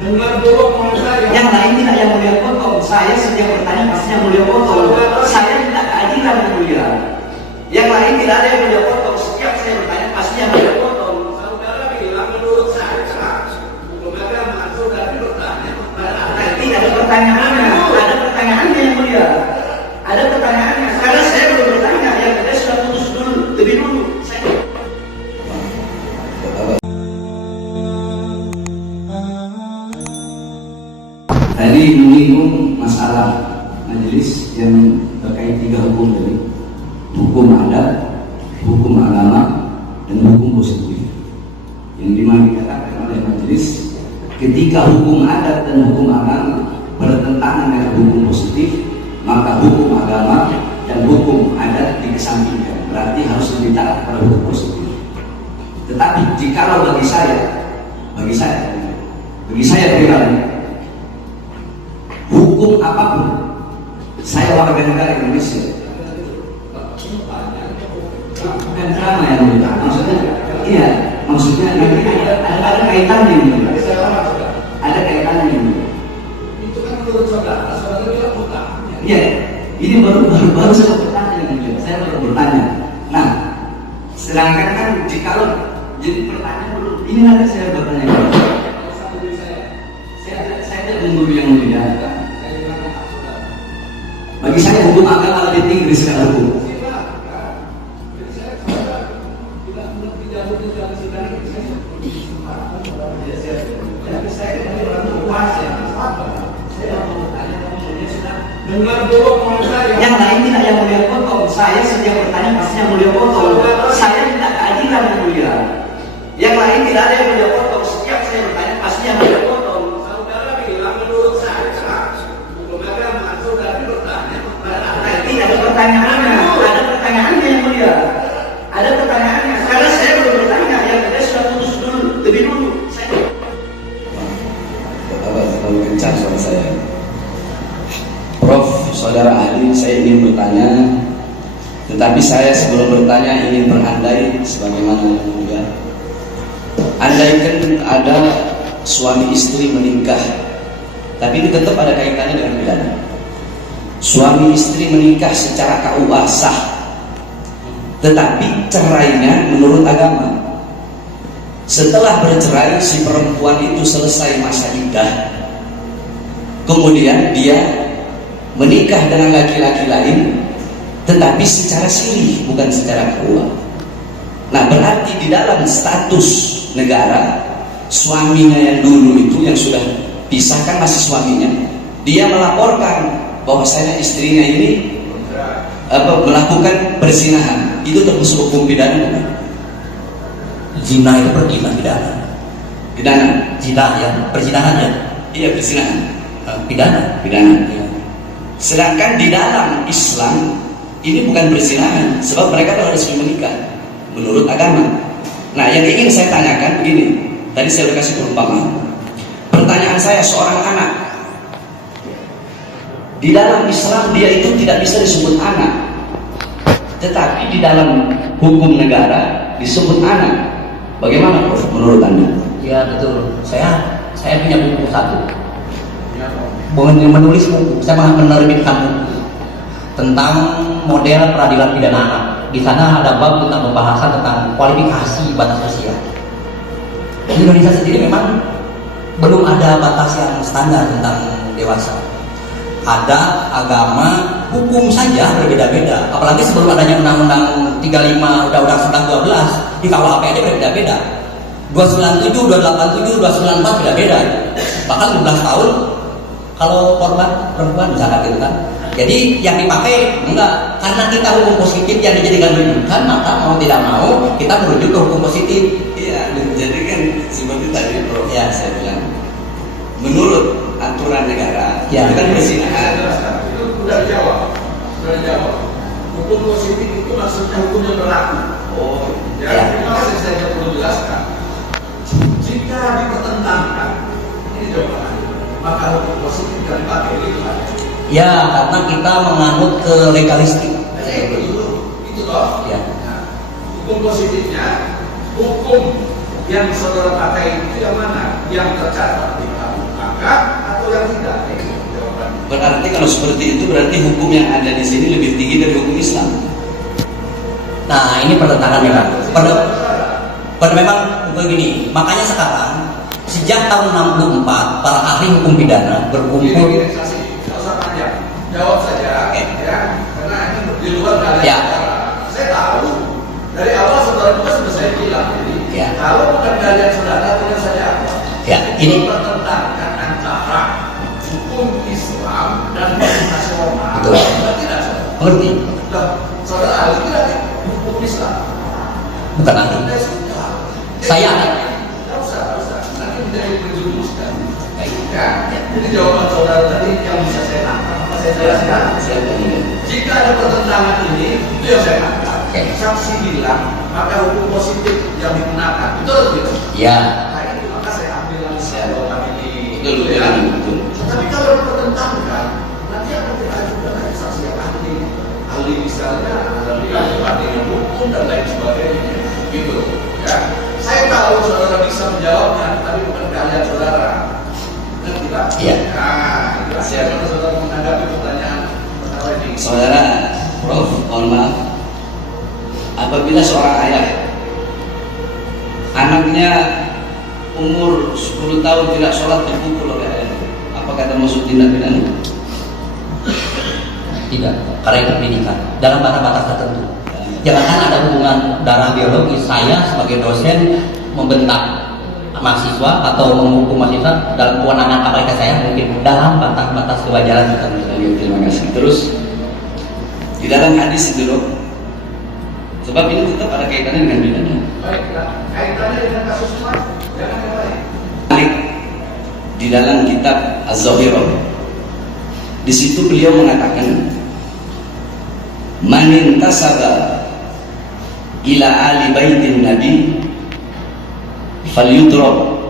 Dengar dulu omongan saya. Yang lain tidak yang mulia potong. Saya setiap bertanya pasti yang mulia potong. Saya tidak keadilan yang mulia. Yang lain tidak ada yang mulia potong. Setiap saya bertanya pasti yang mulia potong. Saudara bilang menurut saya hukum agama. Saudara bertanya. Tidak ada pertanyaannya. Ada pertanyaannya yang mulia. Ada pertanyaannya. Karena saya belum bertanya. Yang kita sudah putus dulu lebih dulu. Tadi menyinggung masalah majelis yang terkait 3 hukum tadi, hukum adat, hukum agama, dan hukum positif. Yang dimana dikatakan oleh majelis, ketika hukum adat dan hukum agama bertentangan dengan hukum positif, maka hukum agama dan hukum adat dikesampingkan. Berarti harus lebih taat pada hukum positif. Tetapi jikalau bagi saya pribadi, hukum apapun, saya warga negara Indonesia, bukan drama yang mulia. Maksudnya nanti ada kaitannya ini. Ada kaitannya ini. Itu kan menurut saudara bilang bukan. Iya, ini baru saya bertanya ini. Saya baru bertanya. Nah, sedangkan kan jikalau jadi pertanyaan dulu, ini nanti saya bertanya. Saya tidak mengguru yang mulia. Bagi saya hukum agama lebih tinggi dari hukum. Dengar dulu omongan saya. Yang lain tidak yang mulia potong. Saya setiap bertanya pasti yang mulia potong. Saya tidak keadilan yang mulia. Yang lain tidak ada yang mulia potong. Setiap saya bertanya pasti yang mulia potong. Saudara bilang menurut saya hukum agama. Saudara bertanya. Tidak ada pertanyaannya. Ada pertanyaannya yang mulia. Ada pertanyaannya. Karena saya belum bertanya. Yang kita sudah putus dulu lebih dulu. Terlalu kencang suara saya. Prof, saudara ahli, saya ingin bertanya. Tetapi saya sebelum bertanya ingin berandai sebagaimana yang mulia. Andaikan ada suami istri menikah, tapi itu tetap ada kaitannya dengan pidana. Suami istri menikah secara KUA sah, tetapi cerainya menurut agama. Setelah bercerai, si perempuan itu selesai masa iddah, kemudian dia menikah dengan laki-laki lain, tetapi secara sirih, bukan secara KUA. Nah, berarti di dalam status negara, suaminya yang dulu itu yang sudah pisahkan masih suaminya, dia melaporkan bahwasanya istrinya ini melakukan perzinahan. Itu termasuk hukum pidana bukan? Zina itu pidana. Pidana. Zina ya, perzinahan ya. Iya, perzinahan. Pidana. Ya. Sedangkan di dalam Islam ini bukan perzinahan, sebab mereka telah resmi menikah menurut agama. Nah, yang ingin saya tanyakan begini. Tadi saya sudah kasih perumpamaan. Pertanyaan saya, seorang anak di dalam Islam dia itu tidak bisa disebut anak, tetapi di dalam hukum negara disebut anak. Bagaimana, Prof, menurut Anda? Ya betul. Saya punya buku satu. Menulis buku. Saya menerbitkan buku tentang model peradilan pidana anak. Di sana ada bab tentang pembahasan tentang kualifikasi batas usia. Di Indonesia sendiri memang belum ada batas yang standar tentang dewasa. Ada agama, hukum saja berbeda-beda. Apalagi sebelum adanya Undang-Undang 35, Undang-Undang 11 12 di KUHP aja berbeda-beda. 297, 287, 294 beda-beda. Bahkan 15 tahun kalau korban perempuan misalkan gitu kan. Jadi yang dipakai enggak, karena kita hukum positif yang dijadikan rujukan, maka mau tidak mau kita merujuk ke hukum positif. Iya, jadi kan seperti tadi Prof, ya saya bilang menurut aturan negara ya, itu kan perzinahan. Itu sudah jawab. Hukum positif itu maksudnya hukum yang berlaku. Oh, Ya, itu masih saya perlu jelaskan. Jika dipertentangkan, ini jawabannya, maka hukum positif tidak dipakai itu kan. Ya, karena kita menganut ke legalistik. Itu toh. Ya. Nah, hukum positifnya hukum Yang saudara pakai itu yang mana? Yang tercatat di KUHK atau yang tidak? Jawaban. Berarti kalau seperti itu berarti hukum yang ada di sini lebih tinggi dari hukum Islam. Nah, ini pertentangan memang. Pada memang begini, makanya sekarang sejak tahun 64 para ahli hukum pidana berkumpul. Gini, saksi, nggak usah panjang. Jawab saja, ya, karena ini di luar kalian. Ya. Saya tahu dari awal saudara juga sudah saya bilang, jadi Ya. kalau bukan kalian saudara, punya saja apa? Ya, ini bertentangan antara hukum Islam dan hukum nasional. Betul. Berarti tidak saudara? Mengerti? Nah, saudara ahli tidak hukum Islam. Bukan ahli. Ya sudah. Saya ahli. Tidak usah. Nanti menjadi menjurumuskan. Baik. Ya, jadi jawaban saudara tadi yang bisa saya tangkap, apa saya jelaskan. Jika ada pertentangan ini, itu yang saya tangkap. Oke. Saksi bilang, maka hukum positif yang digunakan, betul gitu. Ya. Nah itu maka saya ambil langsung jawaban ini. Betul, ya. betul. Tapi kalau dipertentangkan, nanti akan kita ajukan lagi saksi yang ahli misalnya, ahli bandingan hukum dan lain sebagainya, gitu. Ya, saya tahu saudara bisa menjawabnya, tapi bukan kalian saudara. Ngerti Pak? Iya. Nah, itu siapa saudara menanggapi pertanyaan pertama ini? Saudara Prof, mohon maaf. Apabila seorang ayah anaknya umur 10 tahun tidak sholat dipukul oleh ayahnya, apakah termasuk tindak pidana? Tidak, karena itu pendidikan dalam batas-batas tertentu. Jangankan ada hubungan darah biologis, saya sebagai dosen membentak mahasiswa atau menghukum mahasiswa dalam kewenangan kapasitas saya mungkin dalam batas-batas kewajaran tertentu. Terima kasih. Terus di dalam hadis itu loh, sebab ini tetap ada kaitannya dengan pidana. Baiklah, kaitannya dengan kasus lain, jangan yang lain. Malik di dalam kitab Az-Zahirah, di situ beliau mengatakan, man intasaba ila ali baitin nabi falyudrab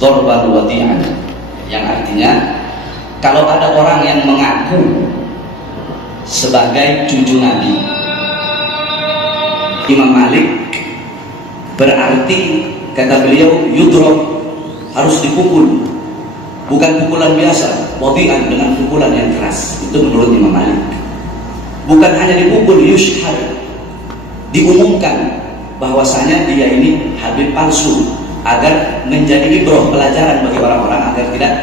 dzarban wadi'an, yang artinya kalau ada orang yang mengaku sebagai cucu nabi Imam Malik, berarti kata beliau yudrob, harus dipukul, bukan pukulan biasa, wadi'an, dengan pukulan yang keras. Itu menurut Imam Malik. Bukan hanya dipukul, yushhad, diumumkan bahwasanya dia ini habib palsu, agar menjadi ibroh, pelajaran bagi orang-orang agar tidak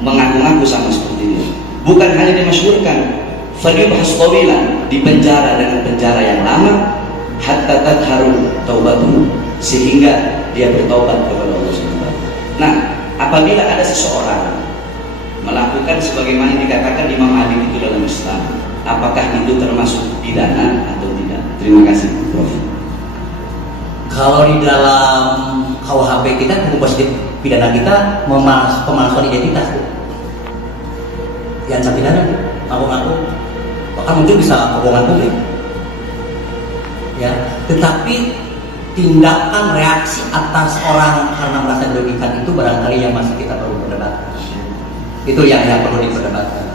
mengaku-ngaku sama seperti ini. Bukan hanya dimasyhurkan, fadibhas tawilan, dipenjara dengan penjara yang lama, hatta tadharu taubatuhu, sehingga dia bertaubat kepada Allah SWT. Nah, apabila ada seseorang melakukan sebagaimana dikatakan Imam Malik itu dalam Islam, apakah itu termasuk pidana atau tidak? Terima kasih, Prof. Kalau di dalam KUHP kita, hukum positif pidana kita pemalsuan identitas, yang pidana, ngaku-ngaku, bahkan mungkin bisa kebohongan publik. Ya, tetapi tindakan reaksi atas orang karena merasa dirugikan itu barangkali yang masih kita perlu perdebatkan. Itu yang perlu diperdebatkan.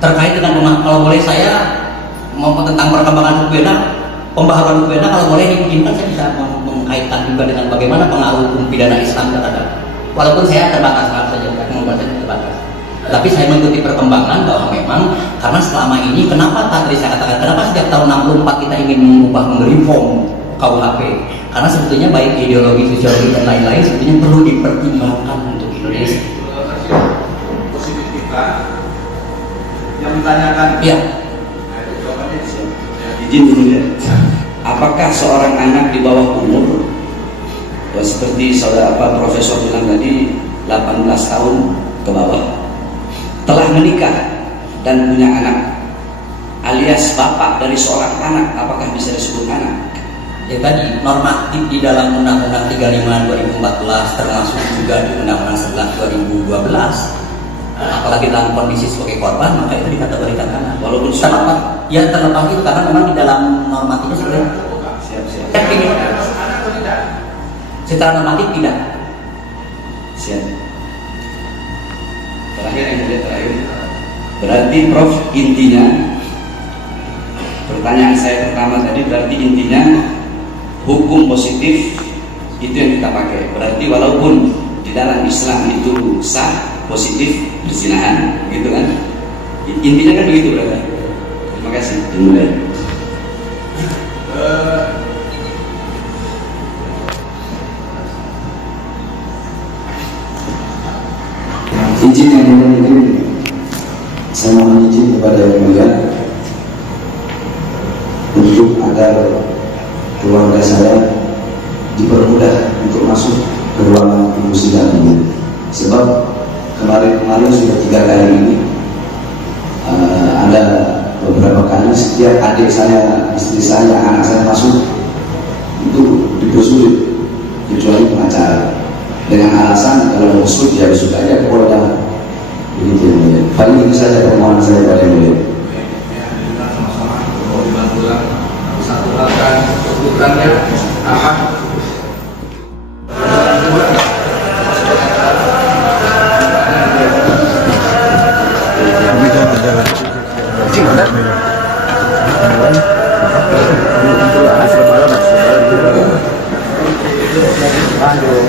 Terkait dengan kalau boleh saya mau tentang perkembangan hukum pidana, pembaharuan hukum pidana, kalau boleh diizinkan saya bisa mengkaitkan juga dengan bagaimana pengaruh hukum pidana Islam terhadap. Walaupun saya terbatas, maaf saja, saya terbatas. Tapi saya mengikuti perkembangan bahwa memang karena selama ini kenapa tadi saya katakan kenapa sejak tahun 64 kita ingin mengubah mereform KUHP, karena sebetulnya baik ideologi, sosiologi dan lain-lain sebetulnya perlu dipertimbangkan untuk Indonesia. Positif kita yang ditanyakan. Ya. Nah, itu jawabannya di sini. Izin dulu ya. Apakah seorang anak di bawah umur, seperti saudara Profesor bilang tadi, 18 tahun ke bawah, telah menikah dan punya anak, alias bapak dari seorang anak, apakah bisa disebut anak? Ya tadi normatif di dalam Undang-Undang 35 2014 termasuk juga di Undang-Undang 11 2012, apalagi dalam kondisi sebagai korban, maka itu dikategorikan anak. Walaupun terlepas itu karena memang di dalam normatifnya sebenarnya siap. Anak atau tidak? secara normatif tidak. Siap. Terakhir. Berarti Prof, intinya pertanyaan saya pertama tadi, berarti intinya hukum positif Itu yang kita pakai. Berarti walaupun di dalam Islam itu sah, positif perzinahan, gitu kan? Intinya kan begitu, berarti. Terima kasih. Dimulai. Izin yang mulia, saya mohon izin kepada yang mulia untuk agar keluarga saya dipermudah untuk masuk ke ruangan tunggu sidang ini. Sebab kemarin sudah 3 kali ini ada beberapa kali setiap adik saya, istri saya, anak saya masuk itu dipersulit kecuali pengacara dengan alasan kalau masuk ya besok aja ke Polda, begitu yang mulia. Paling itu saja permohonan saya pada yang mulia. Kita sama-sama mau dibantu lah, satukan kebutuhannya apa? Aduh.